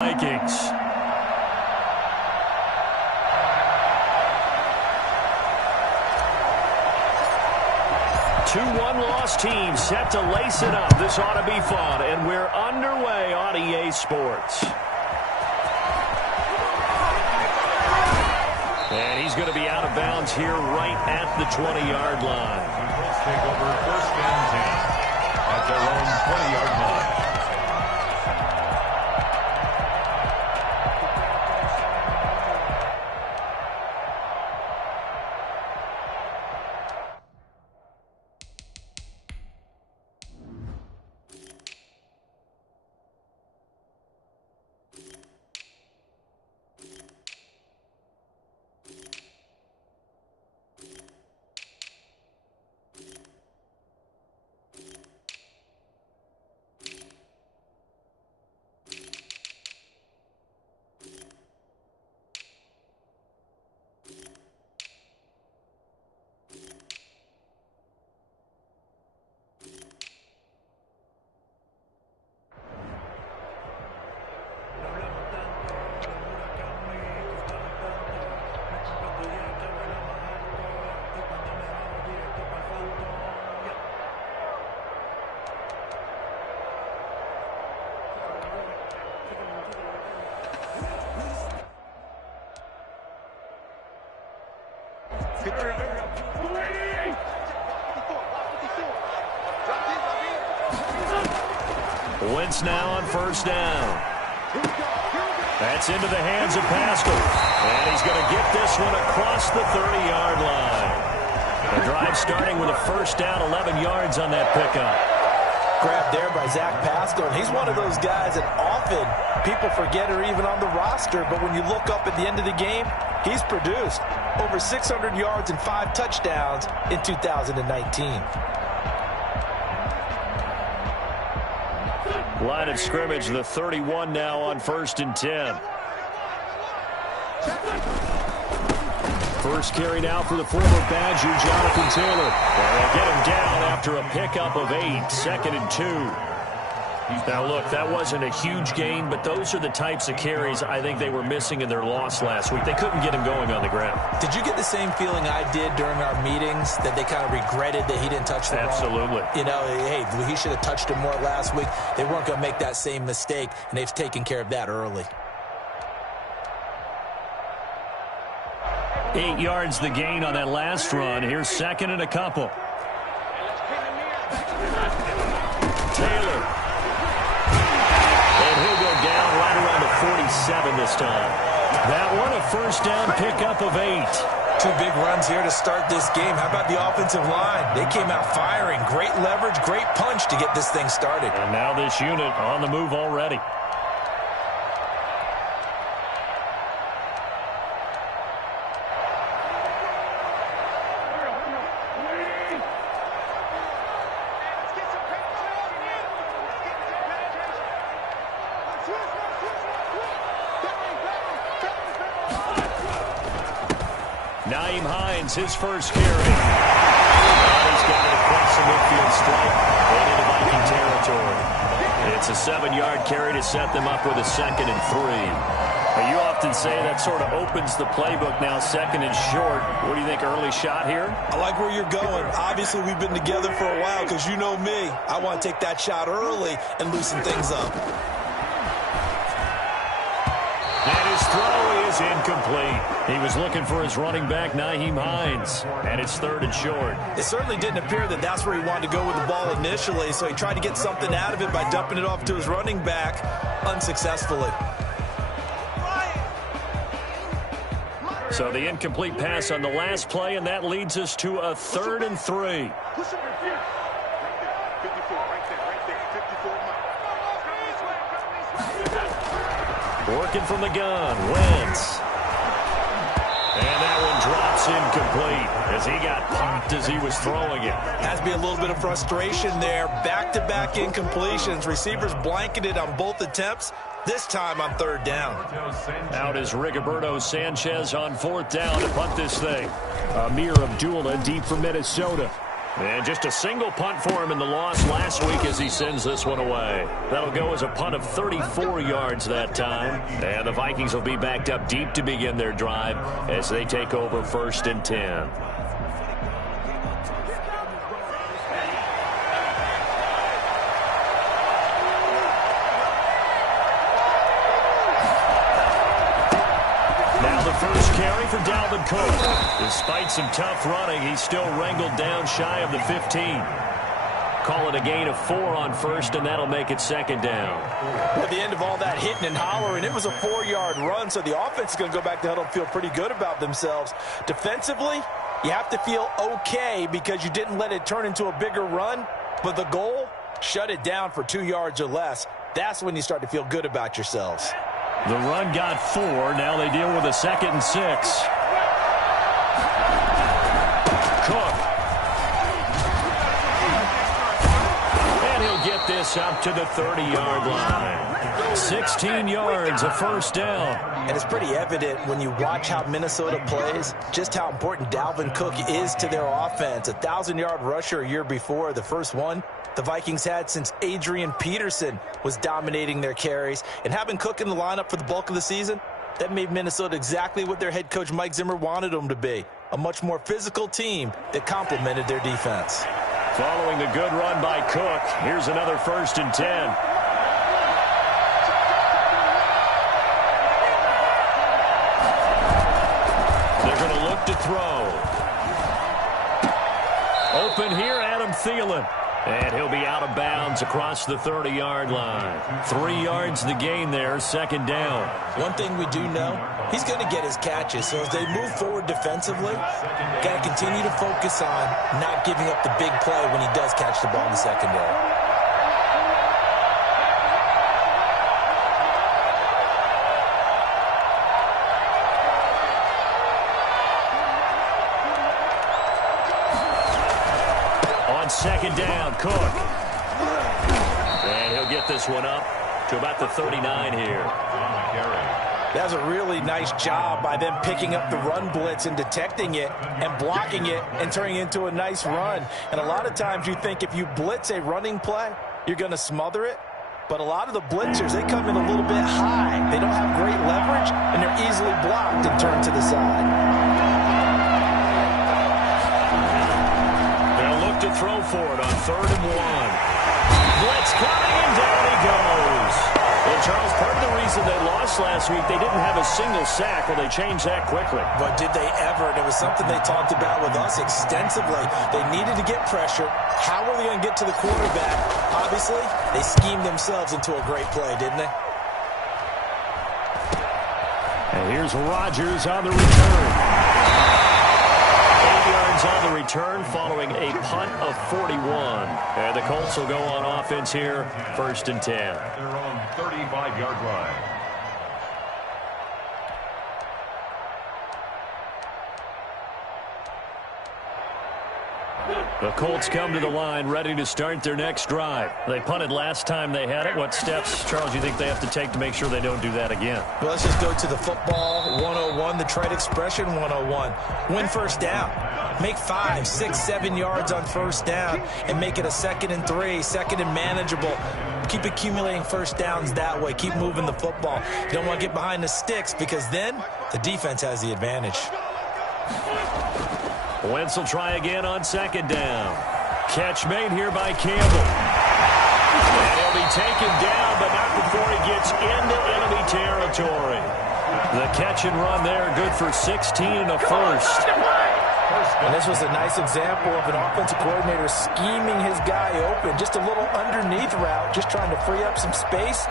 Vikings. 2-1 loss team set to lace it up. This ought to be fun, and we're underway on EA Sports. And he's going to be out of bounds here right at the 20-yard line. Colts take over 1st and 10 at their own 20-yard line. Wentz now on 1st down. That's into the hands of Pascal. And he's going to get this one across the 30-yard line. The drive starting with a 1st down, 11 yards on that pickup. Grabbed there by Zach Pascal. And he's one of those guys that often people forget are even on the roster. But when you look up at the end of the game, he's produced over 600 yards and 5 touchdowns in 2019. Line of scrimmage, the 31 now on 1st and 10. First carry now for the former Badger, Jonathan Taylor. And they'll get him down after a pickup of 8, 2nd and 2. Now, look, that wasn't a huge gain, but those are the types of carries I think they were missing in their loss last week. They couldn't get him going on the ground. Did you get the same feeling I did during our meetings, that they kind of regretted that he didn't touch the ball? Absolutely. You know, hey, he should have touched him more last week. They weren't going to make that same mistake, and they've taken care of that early. 8 yards the gain on that last run. Here's 2nd and a couple. Taylor. And he'll go down right around the 47 this time. That one a 1st down pickup of 8. 2 big runs here to start this game. How about the offensive line? They came out firing. Great leverage, great punch to get this thing started. And now this unit on the move already. His first carry. And he's got it across the midfield stripe and into Viking territory. It's a 7-yard carry to set them up with a 2nd and 3. Now, you often say that sort of opens the playbook now, 2nd and short. What do you think, early shot here? I like where you're going. Obviously, we've been together for a while because you know me. I want to take that shot early and loosen things up. And his throw is incomplete. He was looking for his running back, Nyheim Hines, and it's 3rd and short. It certainly didn't appear that that's where he wanted to go with the ball initially, so he tried to get something out of it by dumping it off to his running back unsuccessfully. So the incomplete pass on the last play, and that leads us to a 3rd and 3. Working from the gun, Wentz. And that one drops incomplete as he got popped as he was throwing it. Has to be a little bit of frustration there. Back-to-back incompletions. Receivers blanketed on both attempts, this time on 3rd down. Out is Rigoberto Sanchez on 4th down to punt this thing. Amir Abdullah deep for Minnesota. And just a single punt for him in the loss last week as he sends this one away. That'll go as a punt of 34 yards that time. And the Vikings will be backed up deep to begin their drive as they take over 1st and 10. First carry for Dalvin Cook. Despite some tough running, he's still wrangled down shy of the 15. Call it a gain of 4 on 1st, and that'll make it 2nd down. At the end of all that hitting and hollering, it was a 4-yard run, so the offense is going to go back to huddle and feel pretty good about themselves. Defensively, you have to feel okay because you didn't let it turn into a bigger run, but the goal, shut it down for 2 yards or less. That's when you start to feel good about yourselves. The run got 4. Now they deal with a 2nd and 6. Cook. And he'll get this up to the 30-yard line. 16 yards, a 1st down. And it's pretty evident when you watch how Minnesota plays, just how important Dalvin Cook is to their offense. 1,000-yard rusher a year before, the first one the Vikings had since Adrian Peterson was dominating their carries. And having Cook in the lineup for the bulk of the season, that made Minnesota exactly what their head coach Mike Zimmer wanted them to be. A much more physical team that complemented their defense. Following the good run by Cook, here's another 1st and 10. They're going to look to throw. Open here, Adam Thielen. And he'll be out of bounds across the 30-yard line. 3 yards the gain there, 2nd down. One thing we do know, he's going to get his catches. So as they move forward defensively, got to continue to focus on not giving up the big play when he does catch the ball in the secondary. On 2nd down, Cook. And he'll get this one up to about the 39 here. That was a really nice job by them picking up the run blitz and detecting it and blocking it and turning it into a nice run. And a lot of times you think if you blitz a running play, you're going to smother it. But a lot of the blitzers, they come in a little bit high. They don't have great leverage, and they're easily blocked and turned to the side. To throw for it on 3rd and 1. Blitz coming, and down he goes. And Charles, part of the reason they lost last week, they didn't have a single sack. Well, they changed that quickly. But did they ever? And it was something they talked about with us extensively. They needed to get pressure. How were they going to get to the quarterback? Obviously, they schemed themselves into a great play, didn't they? And here's Rodgers on the return. 8 yards on the return following a punt of 41. And the Colts will go on offense here, 1st and 10. Their own 35-yard line. The Colts come to the line ready to start their next drive. They punted last time they had it. What steps, Charles, you think they have to take to make sure they don't do that again? Well, let's just go to the football 101, the trade expression 101. Win 1st down. Make 5, 6, 7 yards on 1st down and make it a 2nd and 3, 2nd and manageable. Keep accumulating 1st downs that way. Keep moving the football. You don't want to get behind the sticks because then the defense has the advantage. Wentz will try again on 2nd down. Catch made here by Campbell. And he'll be taken down, but not before he gets into enemy territory. The catch and run there, good for 16 and a 1st. And this was a nice example of an offensive coordinator scheming his guy open. Just a little underneath route, just trying to free up some space,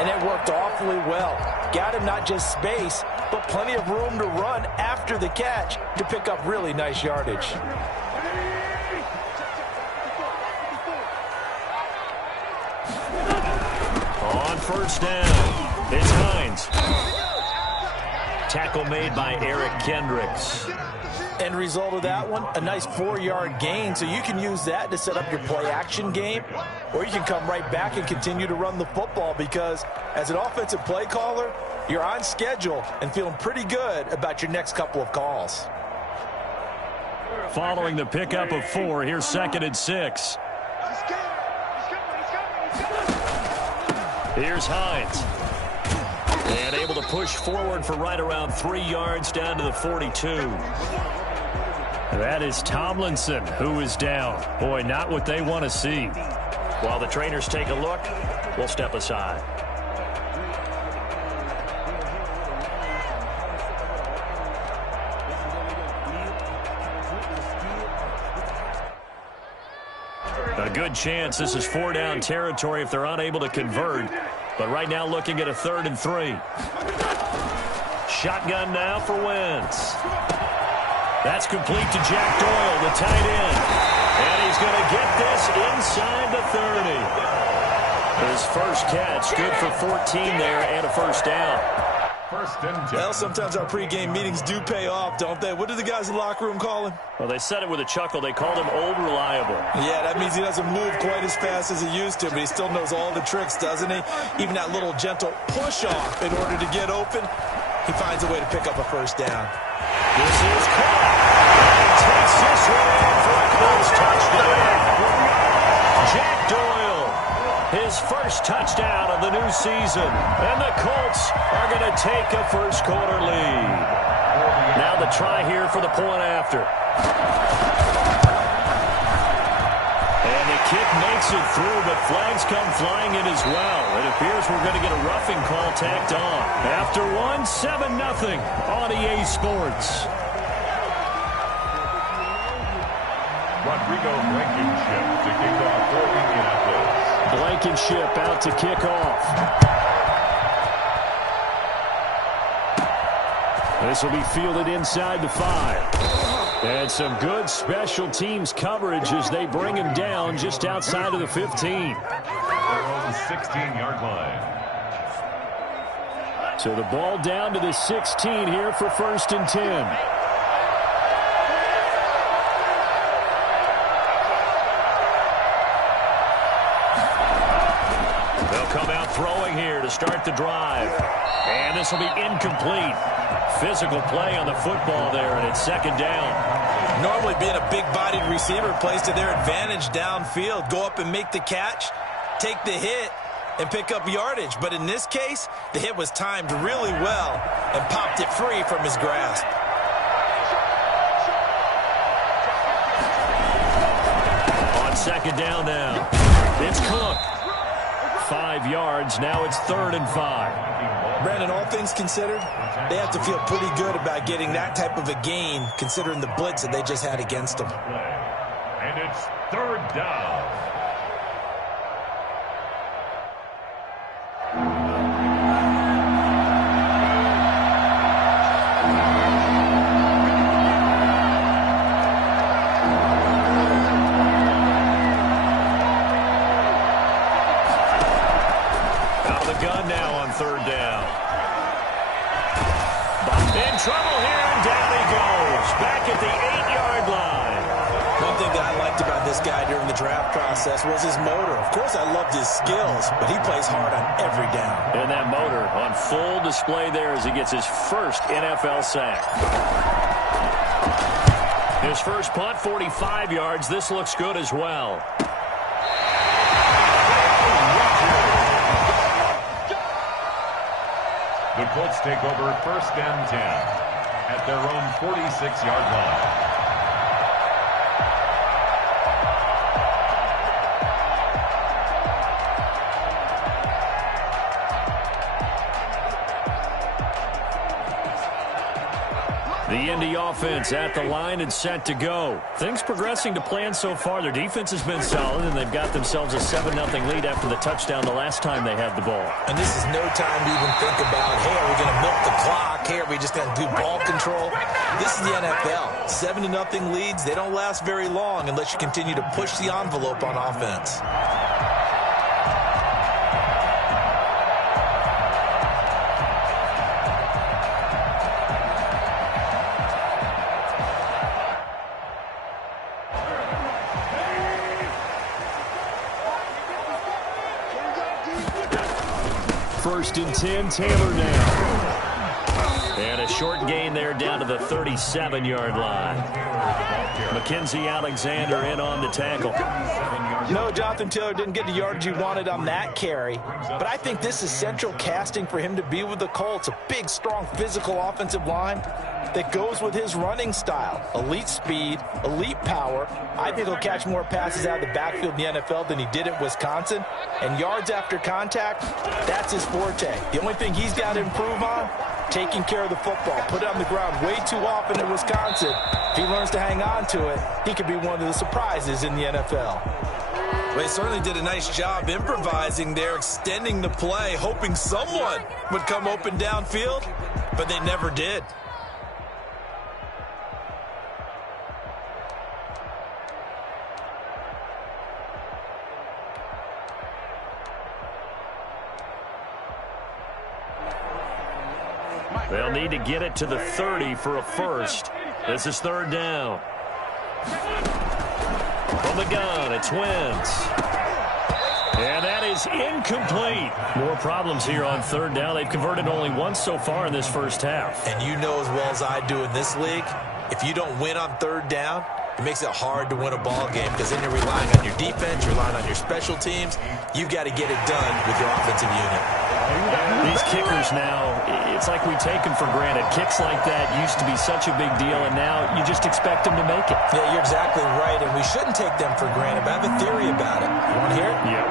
and it worked awfully well. Got him not just space, but plenty of room to run after the catch to pick up really nice yardage. On 1st down, it's Hines. Tackle made by Eric Kendricks. End result of that one, a nice 4-yard gain, so you can use that to set up your play-action game, or you can come right back and continue to run the football because as an offensive play caller, you're on schedule and feeling pretty good about your next couple of calls. Following the pickup of 4, here's 2nd and 6. Here's Hines. And able to push forward for right around 3 yards down to the 42. That is Tomlinson who is down. Boy, not what they want to see. While the trainers take a look, we'll step aside. A good chance this is 4-down territory if they're unable to convert. But right now looking at a 3rd and 3. Shotgun now for Wentz. That's complete to Jack Doyle, the tight end. And he's going to get this inside the 30. His first catch, good for 14 there and a first down. Well, sometimes our pregame meetings do pay off, don't they? What do the guys in the locker room call him? Well, they said it with a chuckle. They called him Old Reliable. Yeah, that means he doesn't move quite as fast as he used to, but he still knows all the tricks, doesn't he? Even that little gentle push-off in order to get open, he finds a way to pick up a first down. This is caught. And takes this one in for a Colts touchdown. Jack Doyle, his first touchdown of the new season. And the Colts are going to take a first-quarter lead. Now the try here for the point after. And the kick makes it through, but flags come flying in as well. It appears we're going to get a roughing call tacked on. After one, 7-0 on EA Sports. Rodrigo Blankenship to kick off for Indianapolis. Blankenship out to kick off. This will be fielded inside the 5. And some good special teams coverage as they bring him down just outside of the 15. Their own 16-yard line. So the ball down to the 16 here for 1st and 10. Throwing here to start the drive. And this will be incomplete. Physical play on the football there, and it's 2nd down. Normally being a big-bodied receiver plays to their advantage downfield. Go up and make the catch, take the hit, and pick up yardage. But in this case, the hit was timed really well and popped it free from his grasp. On 2nd down now, it's Cook. 5 yards. Now it's 3rd and 5. Brandon, all things considered, they have to feel pretty good about getting that type of a gain, considering the blitz that they just had against them. And it's 3rd down. Gun now on 3rd down. In trouble here, and down he goes. Back at the 8-yard line. One thing that I liked about this guy during the draft process was his motor. Of course, I loved his skills, but he plays hard on every down. And that motor on full display there as he gets his first NFL sack. His first punt, 45 yards. This looks good as well. The Colts take over 1st and 10 at their own 46-yard line. The Indy offense at the line and set to go. Things progressing to plan so far. Their defense has been solid, and they've got themselves a 7-0 lead after the touchdown the last time they had the ball. And this is no time to even think about, hey, are we going to milk the clock? Hey, are we just going to do ball control? This is the NFL. 7-0 leads, they don't last very long unless you continue to push the envelope on offense. First and 10, Taylor now. And a short gain there down to the 37-yard line. Mackenzie Alexander in on the tackle. No, Jonathan Taylor didn't get the yardage he wanted on that carry. But I think this is central casting for him to be with the Colts. A big, strong, physical offensive line that goes with his running style. Elite speed, elite power. I think he'll catch more passes out of the backfield in the NFL than he did at Wisconsin. And yards after contact, that's his forte. The only thing he's got to improve on, taking care of the football. Put it on the ground way too often at Wisconsin. If he learns to hang on to it, he could be one of the surprises in the NFL. Well, he certainly did a nice job improvising there, extending the play, hoping someone would come open downfield, but they never did. They'll need to get it to the 30 for a first. This is third down. From the gun, it's Wentz. And that is incomplete. More problems here on third down. They've converted only once so far in this first half. And you know as well as I do in this league, if you don't win on third down, it makes it hard to win a ball game because then you're relying on your defense, you're relying on your special teams. You've got to get it done with your offensive unit. These kickers now, it's like we take them for granted. Kicks like that used to be such a big deal, and now you just expect them to make it. Yeah, you're exactly right, and we shouldn't take them for granted, but I have a theory about it. You want to hear it? Yeah.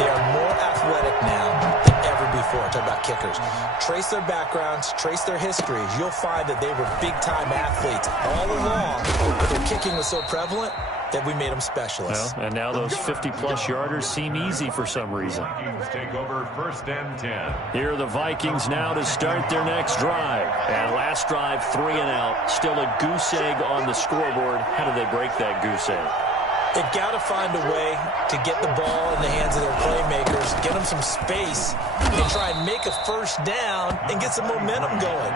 They are more athletic now than ever before. Talk about kickers. Trace their backgrounds, trace their histories. You'll find that they were big-time athletes all along, but their kicking was so prevalent that we made them specialists. Well, and now those 50-plus yarders seem easy for some reason. Vikings take over first and 10. Here are the Vikings now to start their next drive. And last drive, 3 and out. Still a goose egg on the scoreboard. How do they break that goose egg? They've got to find a way to get the ball in the hands of their playmakers, get them some space, and try and make a first down and get some momentum going.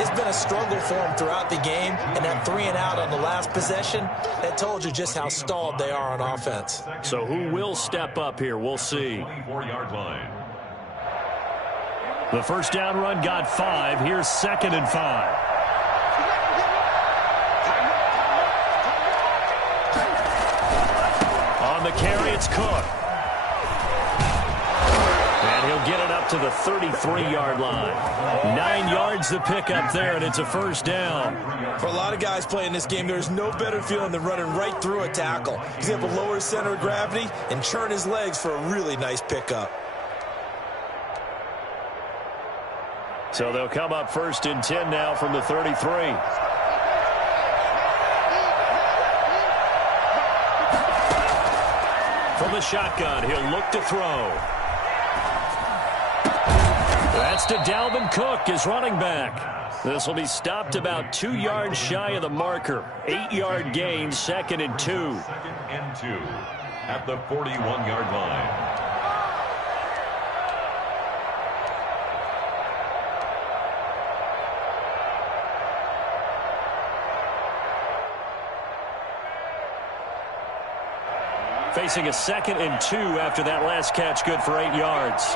It's been a struggle for them throughout the game, and that 3 and out on the last possession, that told you just how stalled they are on offense. So who will step up here? We'll see. 24-yard line. The first down run got 5. Here's 2nd and 5. On the carry, it's Cook. And he'll get it up to the 33-yard line. 9 yards to pick up there, and it's a first down. For a lot of guys playing this game, there's no better feeling than running right through a tackle. He's able to lower his center of gravity and churn his legs for a really nice pickup. So they'll come up first and 10 now from the 33. From the shotgun, he'll look to throw. That's to Dalvin Cook, his running back. This will be stopped about 2 yards shy of the marker. 8-yard gain, 2nd and 2. 2nd and 2 at the 41-yard line. Facing a 2nd and 2 after that last catch, good for 8 yards.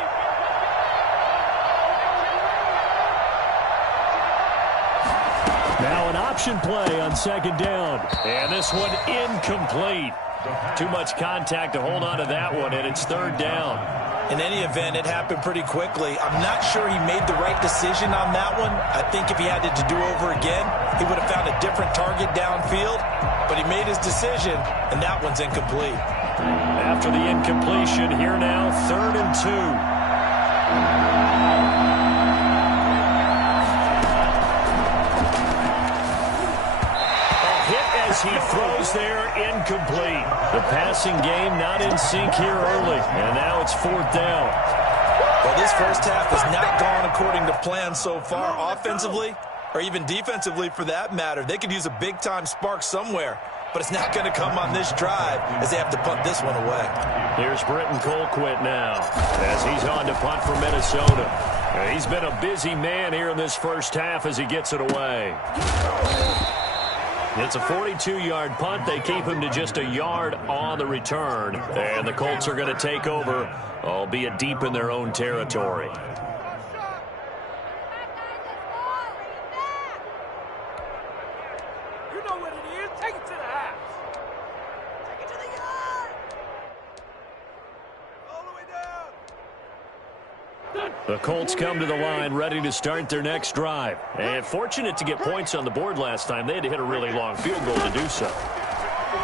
Now an option play on 2nd down. And this one incomplete. Too much contact to hold on to that one, and it's 3rd down. In any event, it happened pretty quickly. I'm not sure he made the right decision on that one. I think if he had it to do over again, he would have found a different target downfield. But he made his decision, and that one's incomplete. After the incompletion, here now, 3rd and 2. A hit as he throws there, incomplete. The passing game not in sync here early, and now it's 4th down. Well, this first half has not gone according to plan so far, offensively or even defensively for that matter. They could use a big-time spark somewhere, but it's not going to come on this drive as they have to punt this one away. Here's Britton Colquitt now as he's on to punt for Minnesota. He's been a busy man here in this first half as he gets it away. It's a 42-yard punt. They keep him to just a yard on the return. And the Colts are going to take over, albeit deep in their own territory. know what it is. Take it to the house. Take it to the yard. All the way down. The Colts come to the line ready to start their next drive. And fortunate to get points on the board last time. They had to hit a really long field goal to do so.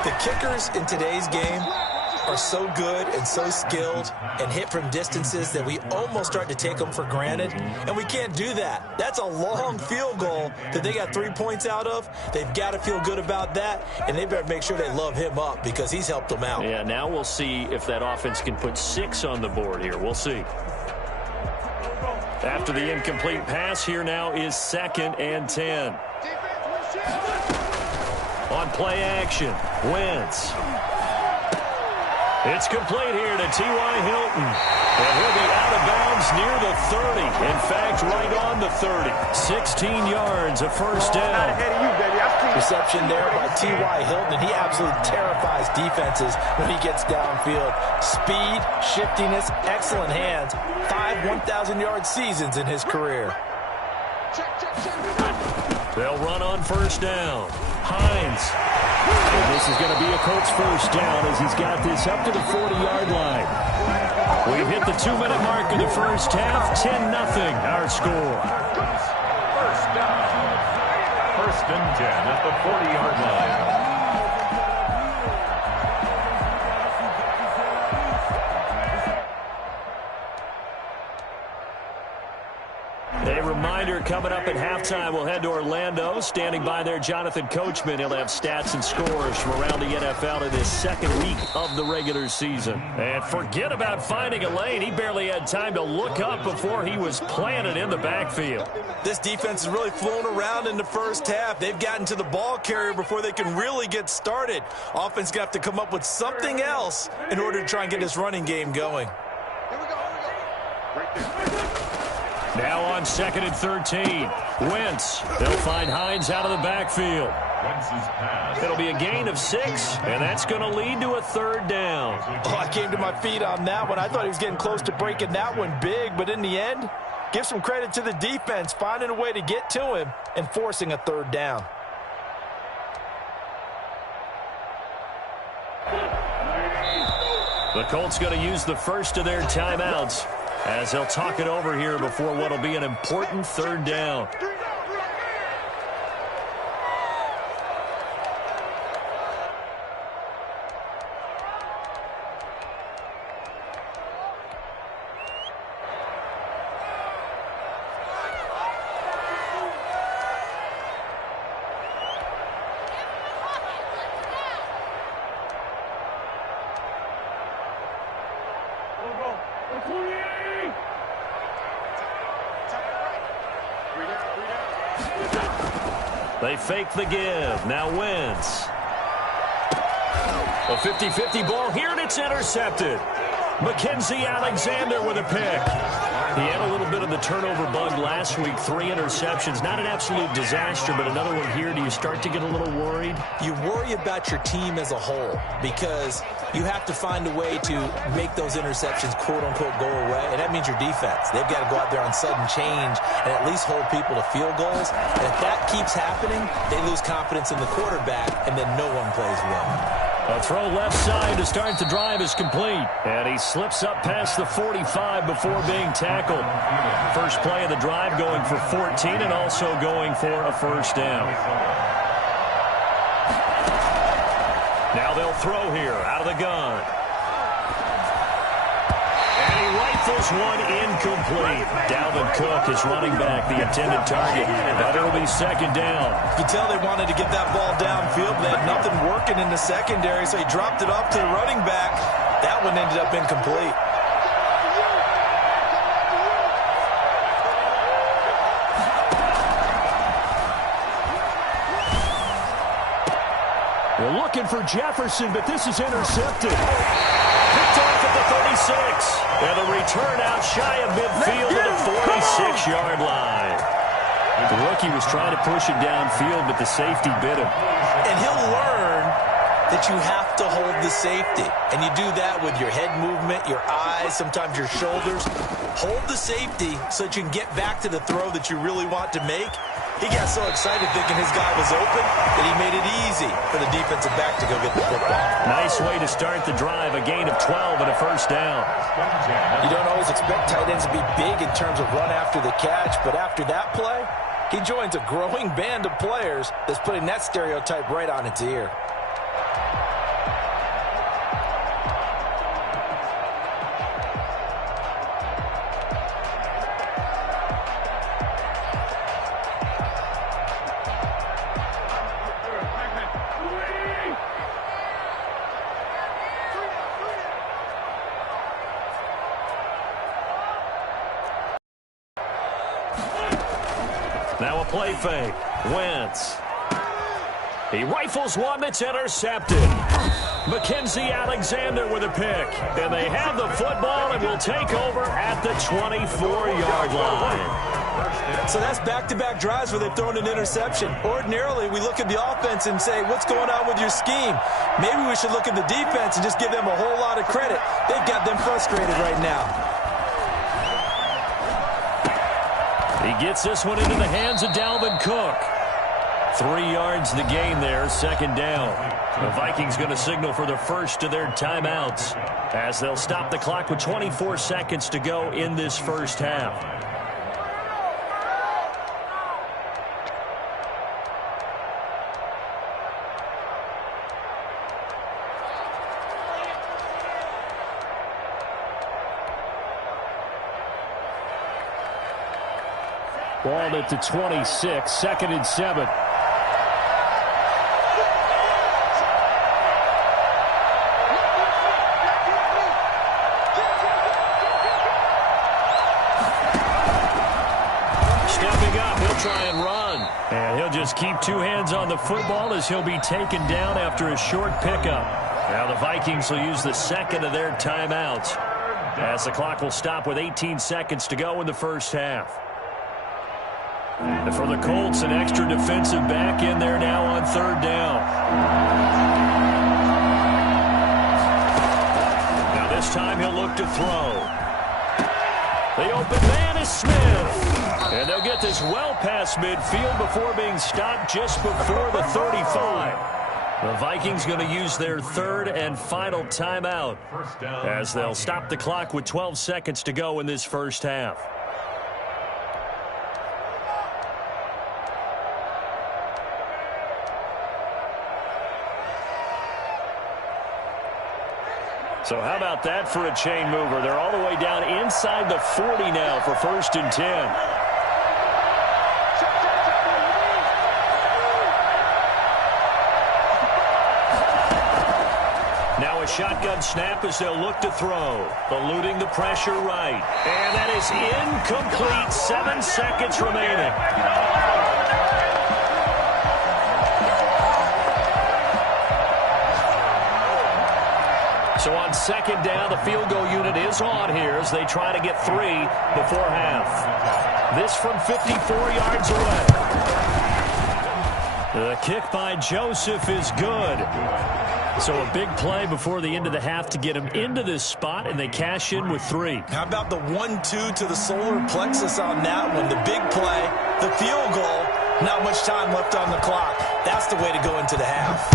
The kickers in today's game are so good and so skilled and hit from distances that we almost start to take them for granted, and we can't do that. That's a long field goal that they got 3 points out of. They've got to feel good about that, and they better make sure they love him up because he's helped them out. Yeah, now we'll see if that offense can put 6 on the board here. We'll see. After the incomplete pass, here now is 2nd and 10. On play action, Wentz. It's complete here to T.Y. Hilton. And he'll be out of bounds near the 30. In fact, right on the 30. 16 yards, a first down. Reception there by T.Y. Hilton, and he absolutely terrifies defenses when he gets downfield. Speed, shiftiness, excellent hands. 5 1,000-yard seasons in his career. They'll run on first down. Hines. And this is going to be a Colts first down as he's got this up to the 40-yard line. We've hit the 2-minute mark of the first half. 10-0 our score. First down. 1st and 10 at the 40-yard line. A reminder coming up at halftime, we'll head to Orlando. Standing by there, Jonathan Coachman. He'll have stats and scores from around the NFL in his 2nd week of the regular season. And forget about finding a lane. He barely had time to look up before he was planted in the backfield. This defense has really flown around in the first half. They've gotten to the ball carrier before they can really get started. Offense got to come up with something else in order to try and get this running game going. Now on 2nd and 13. Wentz. They'll find Hines out of the backfield. Wentz's pass. It'll be a gain of 6, and that's going to lead to a 3rd down. Oh, I came to my feet on that one. I thought he was getting close to breaking that one big, but in the end, give some credit to the defense, finding a way to get to him and forcing a 3rd down. The Colts going to use the first of their timeouts as they'll talk it over here before what will be an important 3rd down. They fake the give. Now Wentz. A 50-50 ball here, and it's intercepted. Mackenzie Alexander with a pick. He had a little bit of the turnover bug last week. 3 interceptions. Not an absolute disaster, but another one here. Do you start to get a little worried? You worry about your team as a whole because you have to find a way to make those interceptions, quote-unquote, go away, and that means your defense. They've got to go out there on sudden change and at least hold people to field goals. And if that keeps happening, they lose confidence in the quarterback, and then no one plays well. A throw left side to start the drive is complete. And he slips up past the 45 before being tackled. First play of the drive going for 14 and also going for a first down. Now they'll throw here out of the gun. And he rifles one incomplete. Dalvin Cook is running back the intended target. But it'll be 2nd down. You can tell they wanted to get that ball downfield, but they had nothing working in the secondary, so he dropped it off to the running back. That one ended up incomplete. We're looking for Jefferson, but this is intercepted. Picked off at the 36. And the return out shy of midfield at the 46-yard line. The rookie was trying to push it downfield, but the safety bit him. And he'll learn that you have to hold the safety. And you do that with your head movement, your eyes, sometimes your shoulders. Hold the safety so that you can get back to the throw that you really want to make. He got so excited thinking his guy was open that he made it easy for the defensive back to go get the football. Nice way to start the drive, a gain of 12 and a first down. You don't always expect tight ends to be big in terms of run after the catch, but after that play, he joins a growing band of players that's putting that stereotype right on its ear. Now a play fake. Wentz. He rifles one that's intercepted. Mackenzie Alexander with a pick. And they have the football and will take over at the 24-yard line. So that's back-to-back drives where they've thrown an interception. Ordinarily, we look at the offense and say, what's going on with your scheme? Maybe we should look at the defense and just give them a whole lot of credit. They've got them frustrated right now. He gets this one into the hands of Dalvin Cook. 3 yards the gain there, second down. The Vikings going to signal for the first of their timeouts as they'll stop the clock with 24 seconds to go in this first half. Ball at the 26, second and 7. Stepping up, he'll try and run. And he'll just keep 2 hands on the football as he'll be taken down after a short pickup. Now the Vikings will use the second of their timeouts as the clock will stop with 18 seconds to go in the first half. And for the Colts, an extra defensive back in there now on third down. Now this time he'll look to throw. The open man is Smith. And they'll get this well past midfield before being stopped just before the 35. The Vikings going to use their third and final timeout as they'll stop the clock with 12 seconds to go in this first half. So how about that for a chain mover? They're all the way down inside the 40 now for first and 10. Now a shotgun snap as they'll look to throw. Eluding the pressure right. And that is incomplete. 7 seconds remaining. So on second down, the field goal unit is on here as they try to get 3 before half. This from 54 yards away. The kick by Joseph is good. So a big play before the end of the half to get him into this spot, and they cash in with 3. How about the 1-2 to the solar plexus on that one? The big play, the field goal, not much time left on the clock. That's the way to go into the half.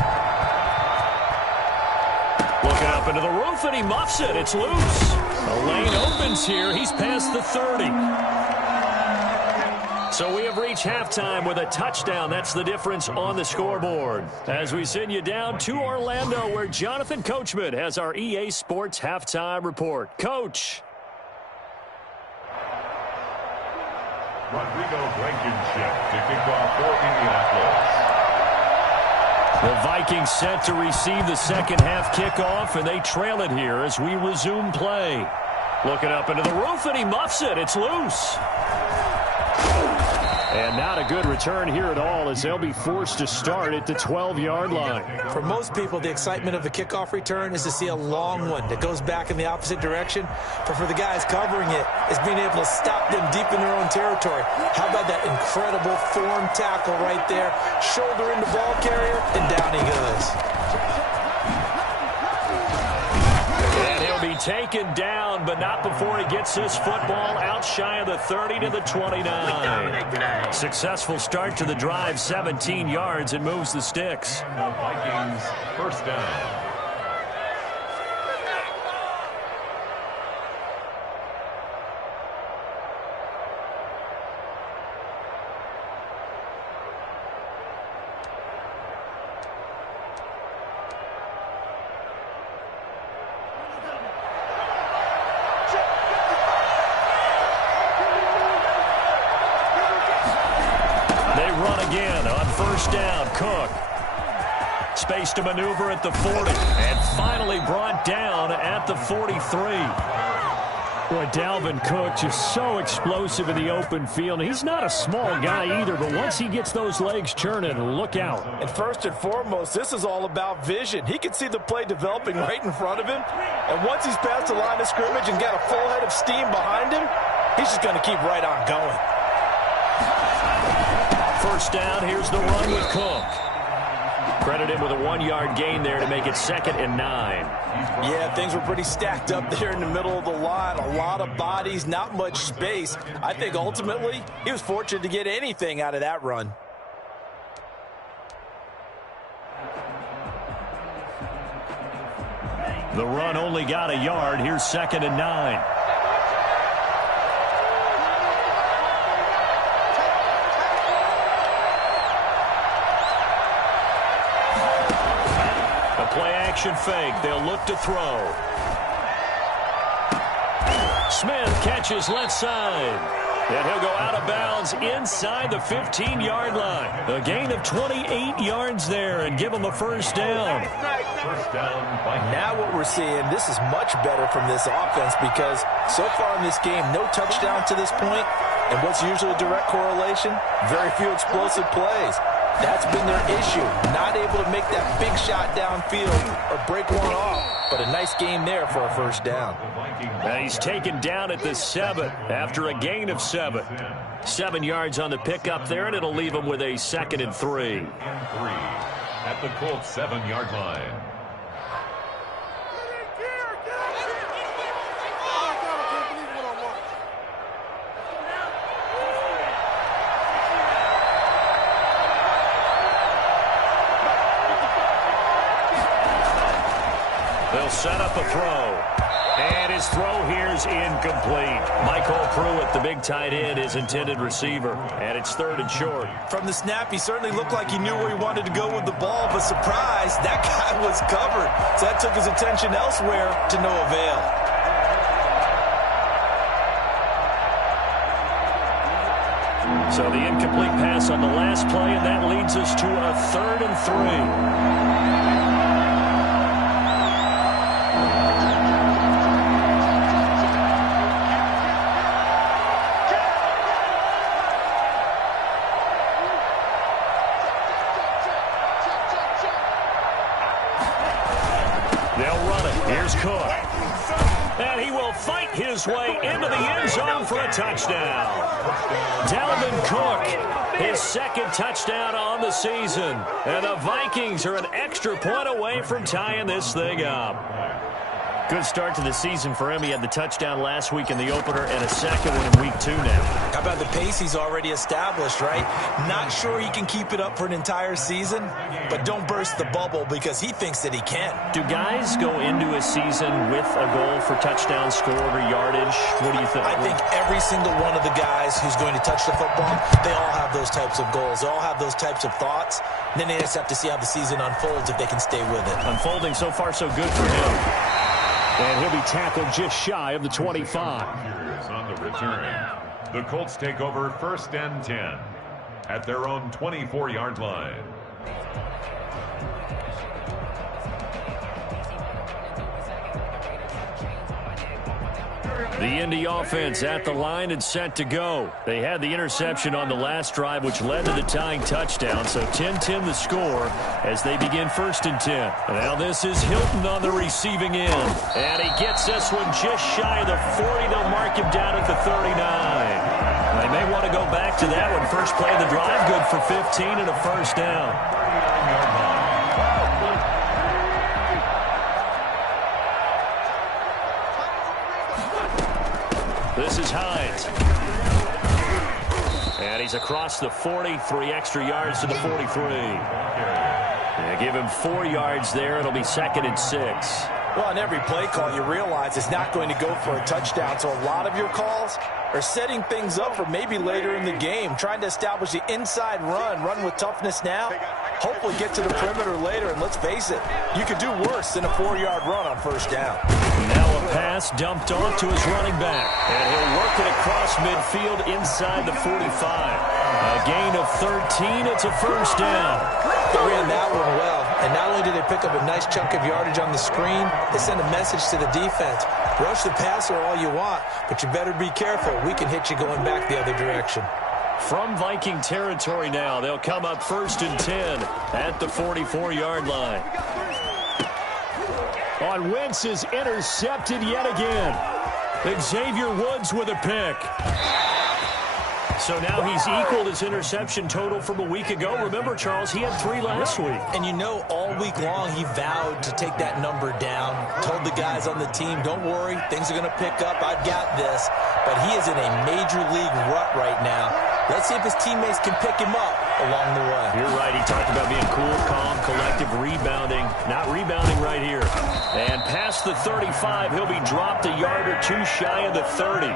Looking up into the roof, and he muffs it. It's loose. The lane opens here. He's past the 30. So we have reached halftime with a touchdown. That's the difference on the scoreboard. As we send you down to Orlando, where Jonathan Coachman has our EA Sports Halftime Report. Coach. Rodrigo Blankenship to kick off for Indianapolis. The Vikings set to receive the second half kickoff, and they trail it here as we resume play. Looking up into the roof, and he muffs it. It's loose. And not a good return here at all as they'll be forced to start at the 12-yard line. For most people, the excitement of a kickoff return is to see a long one that goes back in the opposite direction. But for the guys covering it, it's being able to stop them deep in their own territory. How about that incredible form tackle right there? Shoulder into ball carrier, and down he goes. And he'll be taken down, but not before he gets this football out shy of the 30 to the 29. Successful start to the drive, 17 yards, and moves the sticks. The Vikings first down. Again on first down, Cook. Space to maneuver at the 40, and finally brought down at the 43. Boy, Dalvin Cook just so explosive in the open field. He's not a small guy either, but once he gets those legs churning, look out. And first and foremost, this is all about vision. He can see the play developing right in front of him, and once he's past the line of scrimmage and got a full head of steam behind him, he's just going to keep right on going. First down, here's the run with Cook. Credit him with a 1-yard gain there to make it 2nd and 9. Yeah, things were pretty stacked up there in the middle of the line. A lot of bodies, not much space. I think ultimately he was fortunate to get anything out of that run. The run only got a yard. Here's 2nd and 9. Play-action fake. They'll look to throw. Smith catches left side. And he'll go out of bounds inside the 15-yard line. A gain of 28 yards there and give him a first down. First down. Now what we're seeing, this is much better from this offense because so far in this game, no touchdown to this point. And what's usually a direct correlation? Very few explosive plays. That's been their issue, not able to make that big shot downfield or break one off. But a nice game there for a first down. And he's taken down at the 7 after a gain of 7. 7 yards on the pickup there, and it'll leave him with a 2nd and 3. At the Colts 7-yard line. They'll set up a throw. And his throw here is incomplete. Michael Pruitt, the big tight end, is intended receiver. And it's 3rd and short. From the snap, he certainly looked like he knew where he wanted to go with the ball, but surprise, that guy was covered. So that took his attention elsewhere to no avail. So the incomplete pass on the last play, and that leads us to a 3rd and 3. Cook. And he will fight his way into the end zone for a touchdown. Dalvin Cook, his 2nd touchdown on the season. And the Vikings are an extra point away from tying this thing up. Good start to the season for him. He had the touchdown last week in the opener and a 2nd one in week 2 now. How about the pace he's already established, right? Not sure he can keep it up for an entire season, but don't burst the bubble because he thinks that he can. Do guys go into a season with a goal for touchdown scored or yardage? What do you think? I think every single one of the guys who's going to touch the football, they all have those types of goals. They all have those types of thoughts. And then they just have to see how the season unfolds if they can stay with it. Unfolding so far so good for him. And he'll be tackled just shy of the 25. On the return, the Colts take over 1st and 10 at their own 24-yard line. The Indy offense at the line and set to go. They had the interception on the last drive, which led to the tying touchdown. So 10-10 the score as they begin 1st and 10. Now this is Hilton on the receiving end. And he gets this one just shy of the 40. They'll mark him down at the 39. They may want to go back to that one. First play of the drive, good for 15 and a first down. This is Hines. And he's across the 40, 3 extra yards to the 43. Yeah, give him 4 yards there. It'll be 2nd and 6. Well, on every play call, you realize it's not going to go for a touchdown. So a lot of your calls are setting things up for maybe later in the game, trying to establish the inside run with toughness now, hopefully get to the perimeter later. And let's face it, you could do worse than a 4-yard run on 1st down. Now a pass dumped off to his running back. And he'll work it across midfield inside the 45. A gain of 13. It's a 1st down. They ran that one well. And not only did they pick up a nice chunk of yardage on the screen, they sent a message to the defense. Rush the passer all you want, but you better be careful. We can hit you going back the other direction. From Viking territory now, they'll come up 1st and 10 at the 44-yard line. On Wentz is intercepted yet again. Xavier Woods with a pick. So now he's equaled his interception total from a week ago. Remember, Charles, he had 3 last week. And you know, all week long he vowed to take that number down. Told the guys on the team, don't worry, things are going to pick up. I've got this. But he is in a major league rut right now. Let's see if his teammates can pick him up along the way. You're right. He talked about being cool, calm, collective, rebounding. Not rebounding right here. And past the 35, he'll be dropped a yard or 2 shy of the 30.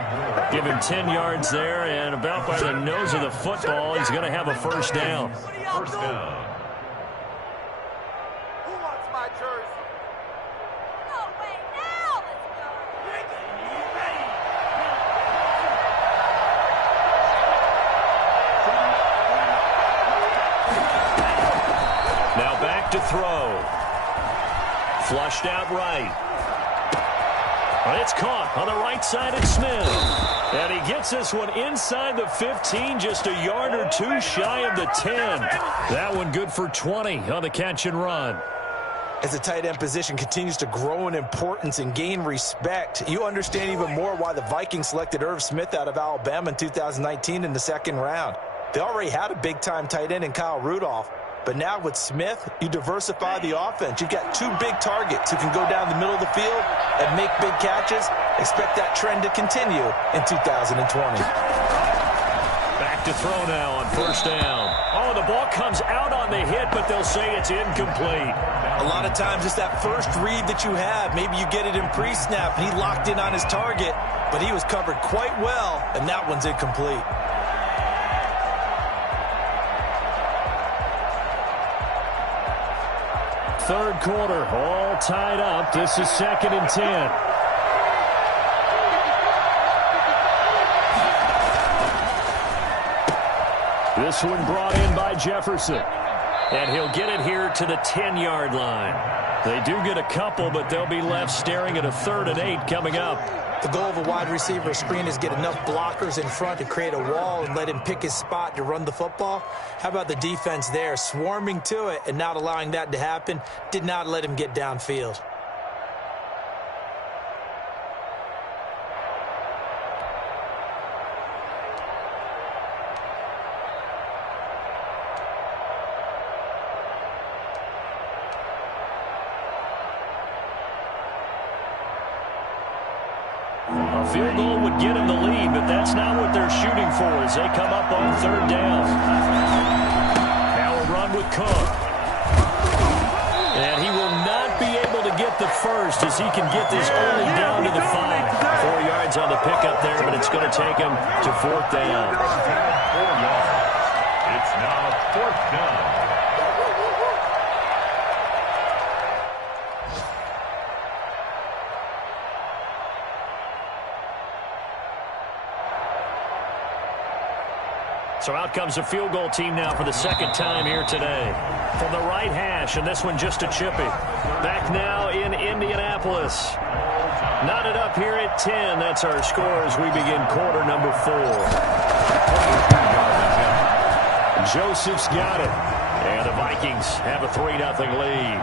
Give him 10 yards there, and about by the nose of the football, he's going to have a 1st down. 1st down. Who wants my jersey? No way now. Let's go. Now back to throw. Flushed out right. It's caught on the right side of Smith. And he gets this one inside the 15, just a yard or 2 shy of the 10. That one good for 20 on the catch and run. As the tight end position continues to grow in importance and gain respect, you understand even more why the Vikings selected Irv Smith out of Alabama in 2019 in the 2nd round. They already had a big-time tight end in Kyle Rudolph. But now with Smith, you diversify the offense. You've got 2 big targets who can go down the middle of the field and make big catches. Expect that trend to continue in 2020. Back to throw now on 1st down. Oh, the ball comes out on the hit, but they'll say it's incomplete. A lot of times it's that first read that you have. Maybe you get it in pre-snap, and he locked in on his target, but he was covered quite well, and that one's incomplete. Third quarter, all tied up. This is 2nd and 10. This one brought in by Jefferson. And he'll get it here to the 10-yard line. They do get a couple, but they'll be left staring at a 3rd and 8 coming up. The goal of a wide receiver screen is get enough blockers in front to create a wall and let him pick his spot to run the football. How about the defense there, swarming to it and not allowing that to happen? Did not let him get downfield. A field goal would get him the lead, but that's not what they're shooting for as they come up on 3rd down. Now a run with Cook. And he will not be able to get the first as he can get this only down to the 5. 4 yards on the pickup there, but it's going to take him to 4th down. 4 yards. It's now 4th down. So out comes a field goal team now for the 2nd time here today. From the right hash, and this one just a chippy. Back now in Indianapolis. Knotted up here at 10. That's our score as we begin quarter number 4. Joseph's got it. And the Vikings have a 3-0 lead.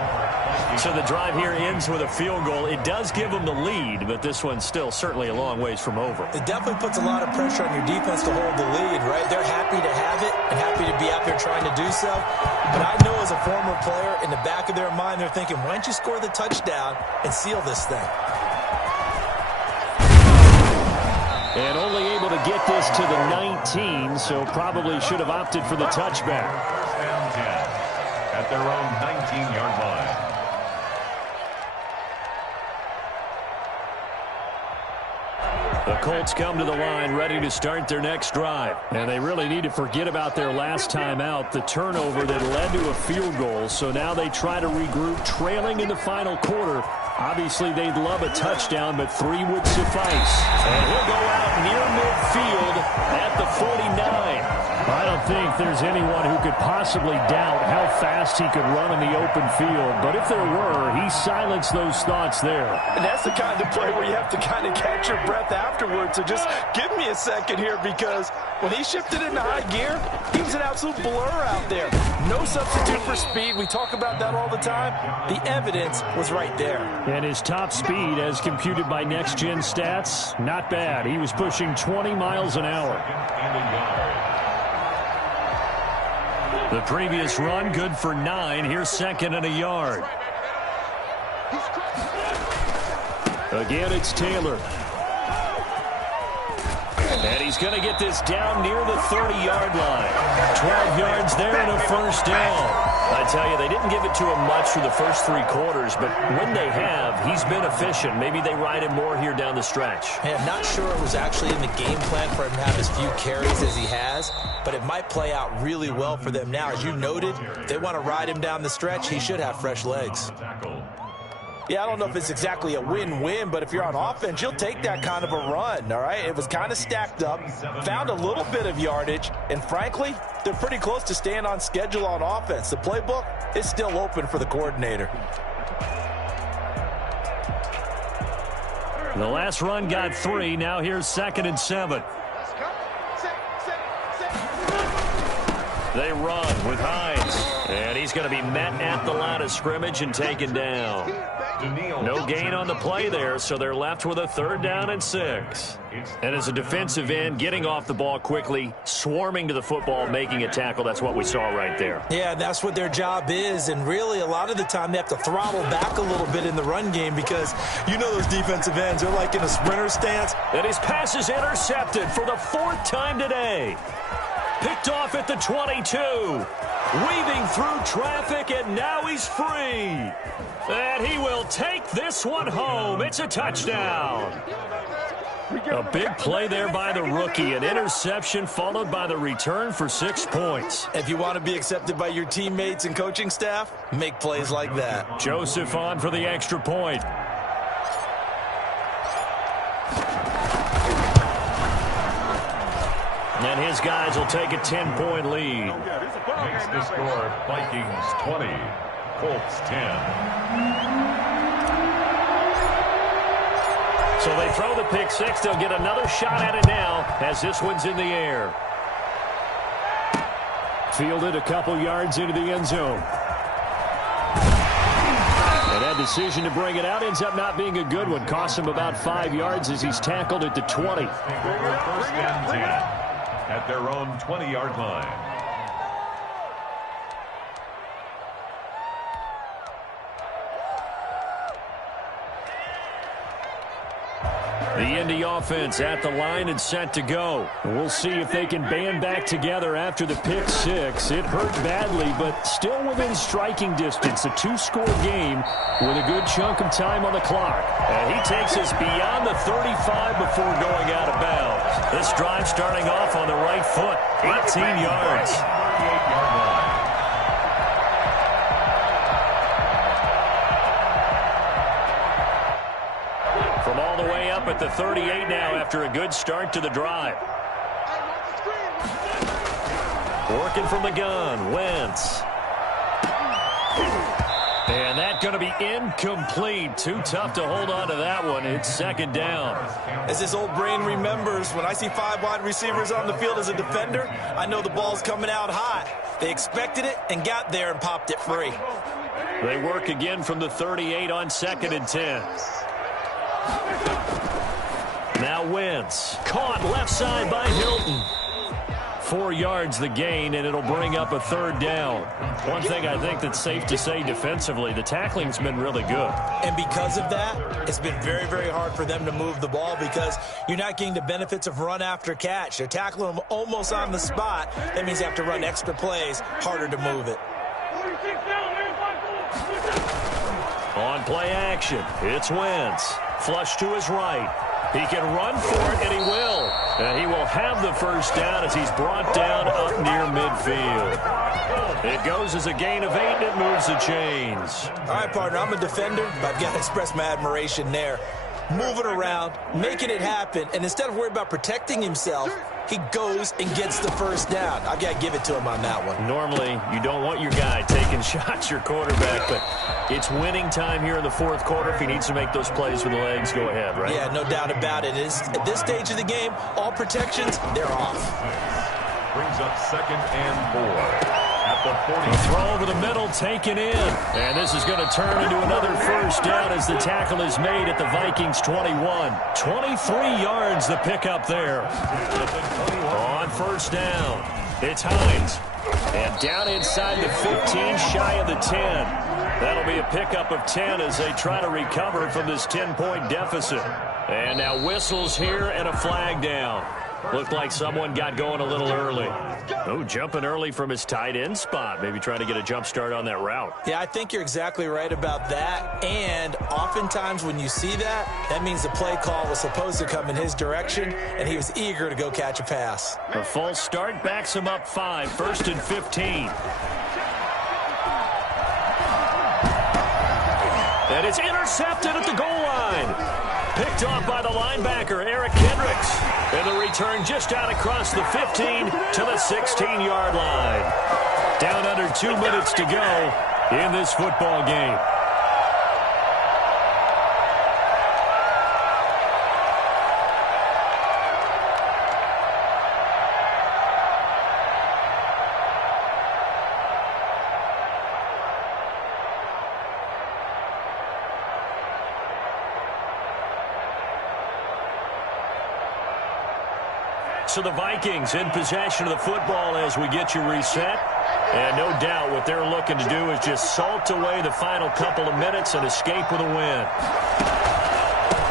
So the drive here ends with a field goal. It does give them the lead, but this one's still certainly a long ways from over. It definitely puts a lot of pressure on your defense to hold the lead, right? They're happy to have it and happy to be out there trying to do so. But I know as a former player, in the back of their mind, they're thinking, why don't you score the touchdown and seal this thing? And only able to get this to the 19, so probably should have opted for the touchback. First and 10 at their own 19-yard line. The Colts come to the line ready to start their next drive. And they really need to forget about their last time out, the turnover that led to a field goal. So now they try to regroup, trailing in the final quarter. Obviously, they'd love a touchdown, but 3 would suffice. And he'll go out near midfield at the 49. I don't think there's anyone who could possibly doubt how fast he could run in the open field. But if there were, he silenced those thoughts there. And that's the kind of play where you have to kind of catch your breath afterwards. So just give me a second here, because when he shifted into high gear, he was an absolute blur out there. No substitute for speed. We talk about that all the time. The evidence was right there. And his top speed, as computed by Next Gen Stats, not bad. He was pushing 20 miles an hour. The previous run, good for 9. Here's 2nd and a yard. Again, it's Taylor. And he's going to get this down near the 30-yard line. 12 yards there and a first down. I tell you, they didn't give it to him much for the first 3 quarters, but when they have, he's been efficient. Maybe they ride him more here down the stretch. Hey, I'm not sure it was actually in the game plan for him to have as few carries as he has, but it might play out really well for them now. As you noted, they want to ride him down the stretch. He should have fresh legs. Yeah, I don't know if it's exactly a win-win, but if you're on offense, you'll take that kind of a run, all right? It was kind of stacked up, found a little bit of yardage, and frankly, they're pretty close to staying on schedule on offense. The playbook is still open for the coordinator. The last run got 3. Now here's 2nd and 7. They run with Hines. And he's going to be met at the line of scrimmage and taken down. No gain on the play there, so they're left with a 3rd down and 6. And as a defensive end, getting off the ball quickly, swarming to the football, making a tackle, that's what we saw right there. Yeah, that's what their job is, and really a lot of the time they have to throttle back a little bit in the run game because you know those defensive ends, they're like in a sprinter stance. And his pass is intercepted for the 4th time today. Picked off at the 22. Weaving through traffic, and now he's free. And he will take this one home. It's a touchdown. A big play there by the rookie. An interception followed by the return for 6 points. If you want to be accepted by your teammates and coaching staff, make plays like that. Joseph on for the extra point. And his guys will take a 10-point lead. Makes the score Vikings 20, Colts 10. So they throw the pick 6. They'll get another shot at it now as this one's in the air. Fielded a couple yards into the end zone. And that decision to bring it out ends up not being a good one. Costs him about 5 yards as he's tackled at the 20. First and 10 at their own 20-yard line. The Indy offense at the line and set to go. We'll see if they can band back together after the pick 6. It hurt badly, but still within striking distance. A 2-score game with a good chunk of time on the clock. And he takes us beyond the 35 before going out of bounds. This drive starting off on the right foot. 18 yards. 38-yard line. From all the way up at the 38 now after a good start to the drive. Working from the gun, Wentz. And that's going to be incomplete. Too tough to hold on to that one. It's 2nd down. As this old brain remembers, when I see 5 wide receivers on the field as a defender, I know the ball's coming out hot. They expected it and got there and popped it free. They work again from the 38 on 2nd and 10. Now Wentz, caught left side by Hilton. 4 yards the gain, and it'll bring up a 3rd down. One thing I think that's safe to say defensively, the tackling's been really good. And because of that, it's been very, very hard for them to move the ball because you're not getting the benefits of run after catch. They're tackling them almost on the spot. That means you have to run extra plays, harder to move it. On play action, it's Wentz. Flush to his right. He can run for it, and he will. And he will have the 1st down as he's brought down up near midfield. It goes as a gain of 8, and it moves the chains. All right, partner, I'm a defender, but I've got to express my admiration there. Moving around, making it happen, and instead of worrying about protecting himself, he goes and gets the 1st down. I've got to give it to him on that one. Normally, you don't want your guy taking shots, your quarterback, but it's winning time here in the 4th quarter. If he needs to make those plays with the legs, go ahead, right? Yeah, no doubt about it. At this stage of the game, all protections, they're off. Brings up 2nd and 4. At the 40. A throw over the middle, taken in. And this is going to turn into another 1st down as the tackle is made at the Vikings 21. 23 yards the pickup there. On 1st down, it's Hines. And down inside the 15, shy of the 10. That'll be a pickup of 10 as they try to recover from this 10-point deficit. And now whistles here and a flag down. Looked like someone got going a little early. Oh, jumping early from his tight end spot. Maybe trying to get a jump start on that route. Yeah, I think you're exactly right about that. And oftentimes when you see that, that means the play call was supposed to come in his direction, and he was eager to go catch a pass. A false start backs him up 5, 1st and 15. And it's intercepted at the goal line. Picked off by the linebacker, Eric Kendricks. And the return just out across the 15 to the 16-yard line. Down under 2 minutes to go in this football game. So the Vikings in possession of the football as we get you reset. And no doubt what they're looking to do is just salt away the final couple of minutes and escape with a win.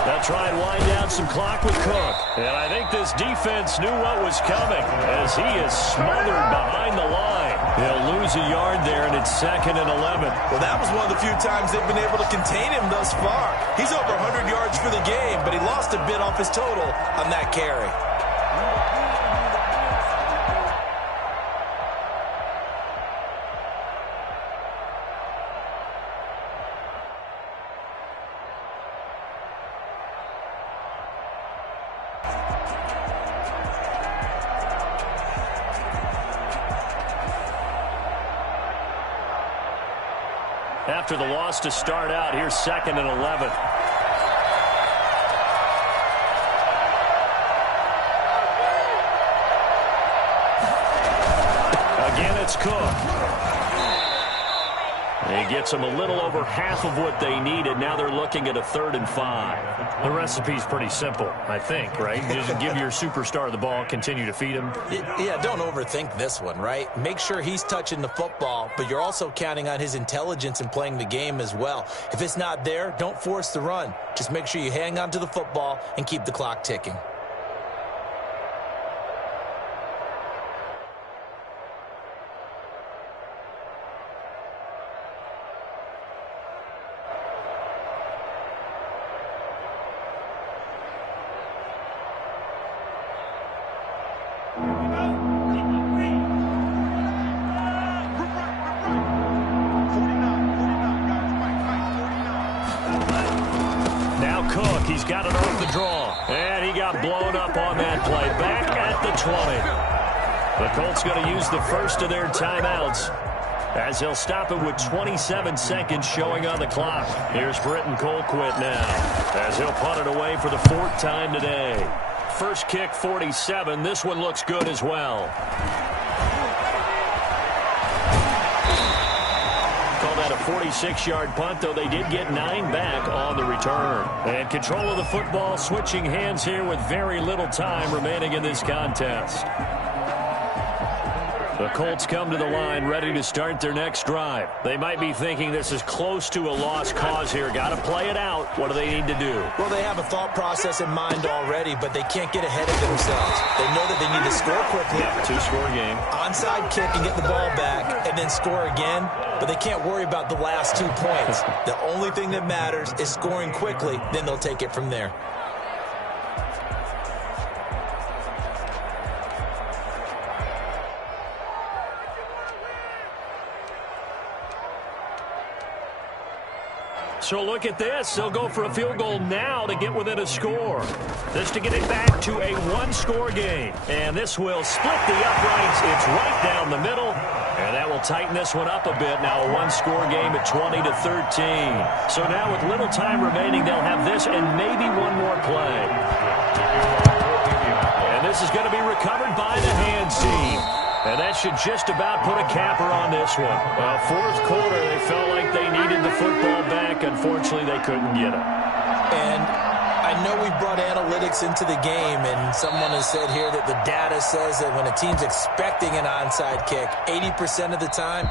They'll try and wind down some clock with Cook. And I think this defense knew what was coming as he is smothered behind the line. He'll lose a yard there, and it's 2nd and 11. Well, that was one of the few times they've been able to contain him thus far. He's over 100 yards for the game, but he lost a bit off his total on that carry. After the loss to start out, here's 2nd and 11. Again, it's Cook. He gets them a little over half of what they needed. Now they're looking at a 3rd and 5. The recipe's pretty simple, I think, right? Just give your superstar the ball, continue to feed him. Yeah, don't overthink this one, right? Make sure he's touching the football, but you're also counting on his intelligence in playing the game as well. If it's not there, don't force the run. Just make sure you hang on to the football and keep the clock ticking. He's got it off the draw, and he got blown up on that play. Back at the 20. The Colts going to use the first of their timeouts as they'll stop it with 27 seconds showing on the clock. Here's Britton Colquitt now as he'll punt it away for the 4th time today. First kick, 47. This one looks good as well. At a 46-yard punt, though they did get 9 back on the return. And control of the football switching hands here with very little time remaining in this contest. The Colts come to the line ready to start their next drive. They might be thinking this is close to a lost cause here. Got to play it out. What do they need to do? Well, they have a thought process in mind already, but they can't get ahead of themselves. They know that they need to score quickly. Yeah, two-score game. Onside kick and get the ball back and then score again, but they can't worry about the last 2 points. The only thing that matters is scoring quickly, then they'll take it from there. So look at this. They'll go for a field goal now to get within a score. This to get it back to a one-score game. And this will split the uprights. It's right down the middle. And that will tighten this one up a bit. Now a one-score game at 20-13. So now with little time remaining, they'll have this and maybe one more play. And this is going to be recovered by the hands team. And that should just about put a capper on this one. Well, fourth quarter, they felt like they needed the football back. Unfortunately, they couldn't get it. And I know we brought analytics into the game, and someone has said here that the data says that when a team's expecting an onside kick, 80% of the time,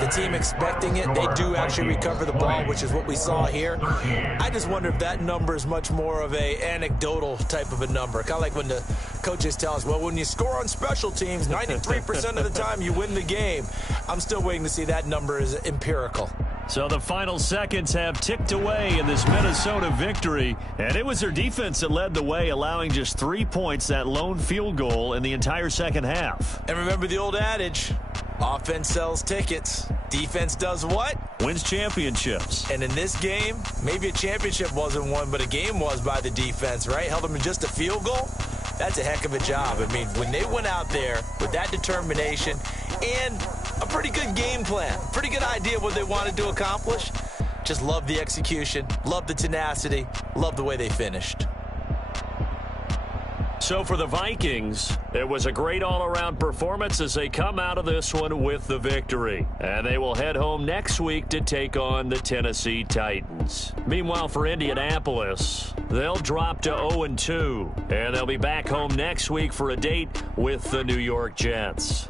the team expecting it, they do actually recover the ball, which is what we saw here. I just wonder if that number is much more of a anecdotal type of a number. Kind of like when the coaches tell us, well, when you score on special teams, 93% of the time you win the game. I'm still waiting to see that number is empirical. So the final seconds have ticked away in this Minnesota victory. And it was their defense that led the way, allowing just 3 points, that lone field goal in the entire second half. And remember the old adage, offense sells tickets. Defense does what? Wins championships. And in this game, maybe a championship wasn't won, but a game was by the defense, right? Held them in just a field goal. That's a heck of a job. I mean, when they went out there with that determination and a pretty good game plan, pretty good idea of what they wanted to accomplish, just love the execution, love the tenacity, love the way they finished. So for the Vikings, it was a great all-around performance as they come out of this one with the victory. And they will head home next week to take on the Tennessee Titans. Meanwhile, for Indianapolis, they'll drop to 0-2. And they'll be back home next week for a date with the New York Jets.